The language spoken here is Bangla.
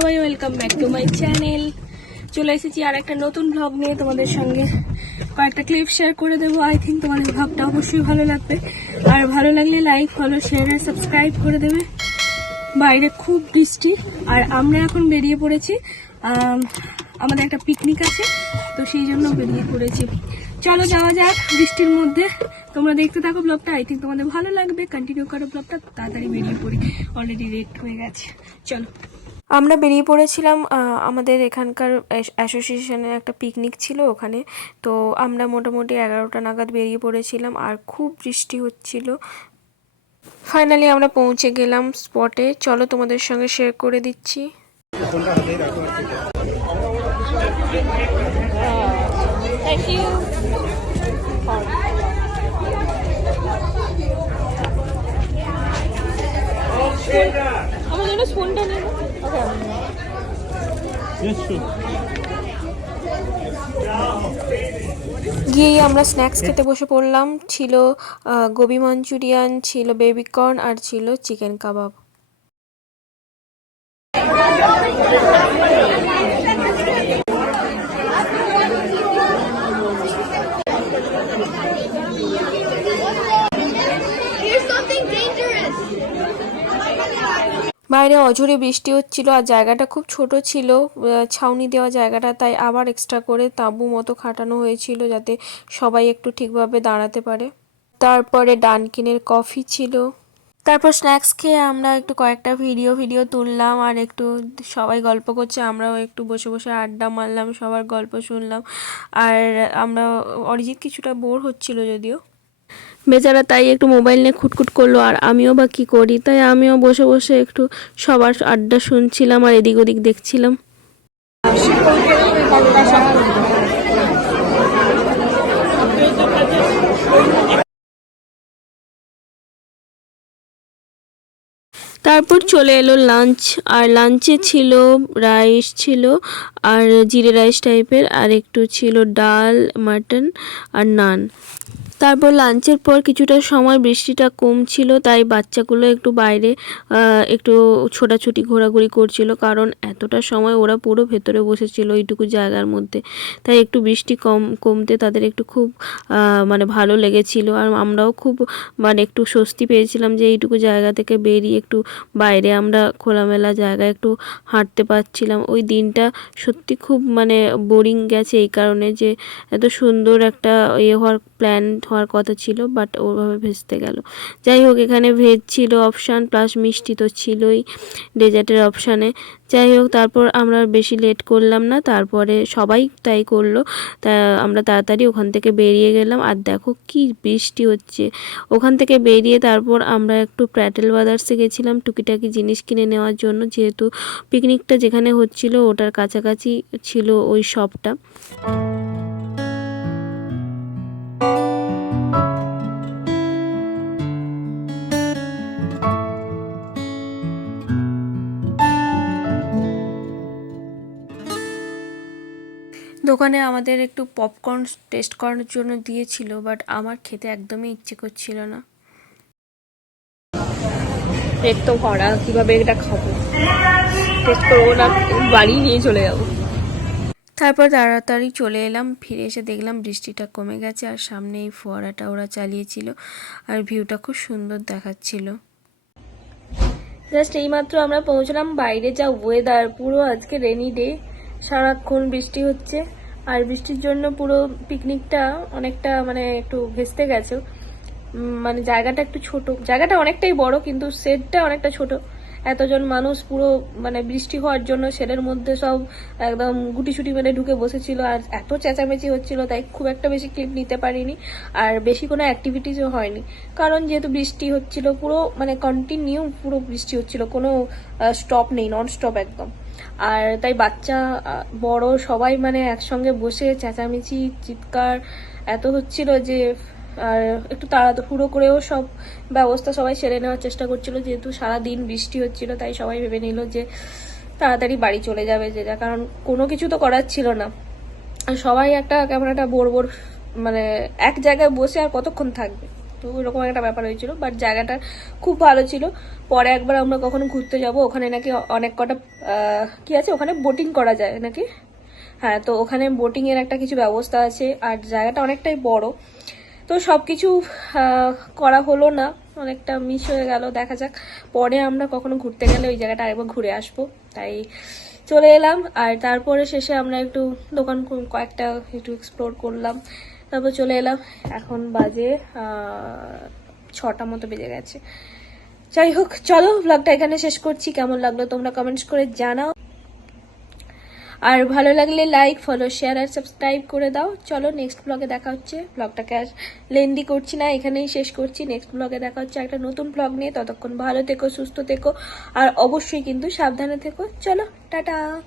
সবাই welcome back to my channel চলে এসেছি আর একটা নতুন ব্লগ নিয়ে তোমাদের সঙ্গে। কয়েকটা ক্লিপ শেয়ার করে দেবো। আই থিঙ্ক তোমাদের ব্লগটা অবশ্যই ভালো লাগবে। আর ভালো লাগলে লাইক ফলো শেয়ার আর সাবস্ক্রাইব করে দেবে। বাইরে খুব বৃষ্টি। আর আমরা এখন বেরিয়ে পড়েছি। আমাদের একটা পিকনিক আছে। তো সেই জন্য বেরিয়ে পড়েছি। চলো যাওয়া যাক বৃষ্টির মধ্যে। তোমরা দেখতে থাকো ব্লগটা আই থিঙ্ক তোমাদের ভালো লাগবে। কন্টিনিউ করো ব্লগটা তাড়াতাড়ি বেরিয়ে পড়ি। অলরেডি রেট হয়ে গেছে। চলো। আমরা বেরিয়ে পড়েছিলাম আমাদের এখানকার অ্যাসোসিয়েশনের একটা পিকনিক ছিল ওখানে। তো আমরা মোটামুটি এগারোটা নাগাদ বেরিয়ে পড়েছিলাম আর খুব বৃষ্টি হচ্ছিল। ফাইনালি আমরা পৌঁছে গেলাম স্পটে। চলো তোমাদের সঙ্গে শেয়ার করে দিচ্ছি। আমার জন্য স্পুনটা নিয়ে গিয়েই আমরা স্ন্যাক্স খেতে বসে পড়লাম। ছিল গোবি মঞ্চুরিয়ান ছিল বেবিকর্ন আর ছিল চিকেন কাবাব বাইরে অঝরে বৃষ্টি হচ্ছিল আর জায়গাটা খুব ছোট ছিল ছাউনি দেওয়া জায়গাটা, তাই আবার এক্সট্রা করে তাঁবু মতো খাটানো হয়েছিল যাতে সবাই একটু ঠিকভাবে দাঁড়াতে পারে। তারপরে ডানকিনের কফি ছিল। তারপর স্ন্যাক্স খেয়ে আমরা একটু কয়েকটা ভিডিও ভিডিও তুললাম আর একটু সবাই গল্প করছে, আমরাও একটু বসে বসে আড্ডা মারলাম, সবার গল্প শুনলাম। আর আমরা অরিজিৎ কিছুটা বোর হচ্ছিল যদিও। বেচারা তাই একটু মোবাইল নিয়ে খুটখুট করল, আর আমিও বা কী করি? তাই আমিও বসে বসে একটু সবার আড্ডা শুনছিলাম আর এদিক ওদিক দেখছিলাম। তারপর চলে এলো লাঞ্চ আর লাঞ্চে ছিল রাইস ছিল, আর জিরে রাইস টাইপের আর একটু ছিল ডাল মাটন আর নান তারপর লাঞ্চের পর কিছুটা সময় বৃষ্টিটা কম ছিল তাই বাচ্চাগুলো একটু বাইরে একটু ছোটাছুটি, ঘোরাঘুরি করছিল, কারণ এতটা সময় ওরা পুরো ভেতরে বসেছিল এইটুকু জায়গার মধ্যে। তাই একটু বৃষ্টি কম, কমতে তাদের একটু খুব মানে ভালো লেগেছিল। আর আমরাও খুব মানে একটু স্বস্তি পেয়েছিলাম যে এইটুকু জায়গা থেকে বেরিয়ে একটু বাইরে আমরা খোলামেলা জায়গায় একটু হাঁটতে পারছিলাম। ওই দিনটা সত্যি খুব মানে বোরিং গেছে এই কারণে যে এত সুন্দর একটা ইয়ে হওয়ার প্ল্যান হওয়ার কথা ছিল বাট ওভাবে ভেস্তে গেল। যাই হোক, এখানে ভেজ ছিল অপশান প্লাস মিষ্টি তো ছিলই ডেজার্টের অপশানে যাই হোক, তারপর আমরা বেশি লেট করলাম না, তারপরে সবাই তাই করল। তা আমরা তাড়াতাড়ি ওখান থেকে বেরিয়ে গেলাম, আর দেখো কি বৃষ্টি হচ্ছে। ওখান থেকে বেরিয়ে তারপর আমরা একটু প্যাটেল বাদার্সে গেছিলাম টুকিটাকি জিনিস কিনে নেওয়ার জন্য, যেহেতু পিকনিকটা যেখানে হচ্ছিল ওটার কাছাকাছি ছিল ওই শপটা দোকানে আমাদের একটু পপকর্ন টেস্ট করার জন্য দিয়েছিল বাট আমার খেতে একদমই ইচ্ছে করছিল না। পেট তো ভরা কীভাবে এটা খাব? টেস্ট করব না বাড়ি নিয়ে চলে যাব। তারপর তাড়াতাড়ি চলে এলাম ফিরে এসে দেখলাম বৃষ্টিটা কমে গেছে আর সামনে এই ফোয়ারাটা ওরা চালিয়েছিল আর ভিউটা খুব সুন্দর দেখাচ্ছিল। জাস্ট এইমাত্র আমরা পৌঁছলাম বাইরে যা ওয়েদার পুরো আজকে রেনি ডে সারাক্ষণ বৃষ্টি হচ্ছে, আর বৃষ্টির জন্য পুরো পিকনিকটা অনেকটা মানে একটু ভেস্তে গেছে। মানে জায়গাটা একটু ছোট। জায়গাটা অনেকটাই বড়, কিন্তু সেটটা অনেকটা ছোট। এতজন মানুষ পুরো মানে বৃষ্টি হওয়ার জন্য শেডের মধ্যে সব একদম গুটিসুটি মেরে ঢুকে বসেছিল, আর এত চেঁচামেচি হচ্ছিল, তাই খুব একটা বেশি ক্লিপ নিতে পারিনি, আর বেশি কোনো অ্যাক্টিভিটিসও হয়নি। কারণ যেহেতু বৃষ্টি হচ্ছিল, পুরো মানে কন্টিনিউ পুরো বৃষ্টি হচ্ছিল, কোনো স্টপ নেই নন স্টপ একদম। আর তাই বাচ্চা বড় সবাই মানে একসঙ্গে বসে চেঁচামেচি, চিৎকার, এত হচ্ছিল যে, আর একটু তাড়াহুড়ো করেও সব ব্যবস্থা সবাই সেরে নেওয়ার চেষ্টা করছিল। যেহেতু সারা দিন বৃষ্টি হচ্ছিল, তাই সবাই ভেবে নিল যে, তাড়াতাড়ি বাড়ি চলে যাবে যে কারণ কোনো কিছু তো করার ছিল না। সবাই একটা কেমন একটা বোর বোর মানে এক জায়গায় বসে আর কতক্ষণ থাকবে? তো ওরকম একটা ব্যাপার হয়েছিল। বাট জায়গাটা খুব ভালো ছিল। পরে একবার আমরা কখনো ঘুরতে যাব, ওখানে নাকি অনেক কটা কি আছে? ওখানে বোটিং করা যায় নাকি? হ্যাঁ তো ওখানে বোটিং এর একটা কিছু ব্যবস্থা আছে। আর জায়গাটা অনেকটাই বড়। তো সব কিছু করা হলো না। অনেকটা মিস হয়ে গেল, দেখা যাক। পরে আমরা কখনো ঘুরতে গেলে ওই জায়গাটা আরেকবার ঘুরে আসব। তাই চলে এলাম, আর তারপরে শেষে আমরা একটু দোকান কয়েকটা একটু এক্সপ্লোর করলাম। তারপর চলে এলাম, এখন বাজে ছটা মতো বেজে গেছে। যাই হোক, চলো ব্লগটা এখানে শেষ করছি। কেমন লাগল তোমরা কমেন্টস করে জানাও। আর ভালো লাগলে লাইক ফলো শেয়ার আর সাবস্ক্রাইব করে দাও। চলো নেক্সট ব্লগে দেখা হচ্ছে। ব্লগটাকে আর লেন্দি করছি না, এখানেই শেষ করছি। নেক্সট ব্লগে দেখা হচ্ছে একটা নতুন ব্লগ নিয়ে। ততক্ষণ ভালো থেকো, সুস্থ থেকো, আর অবশ্যই কিন্তু সাবধানে থেকো। চলো, টাটা!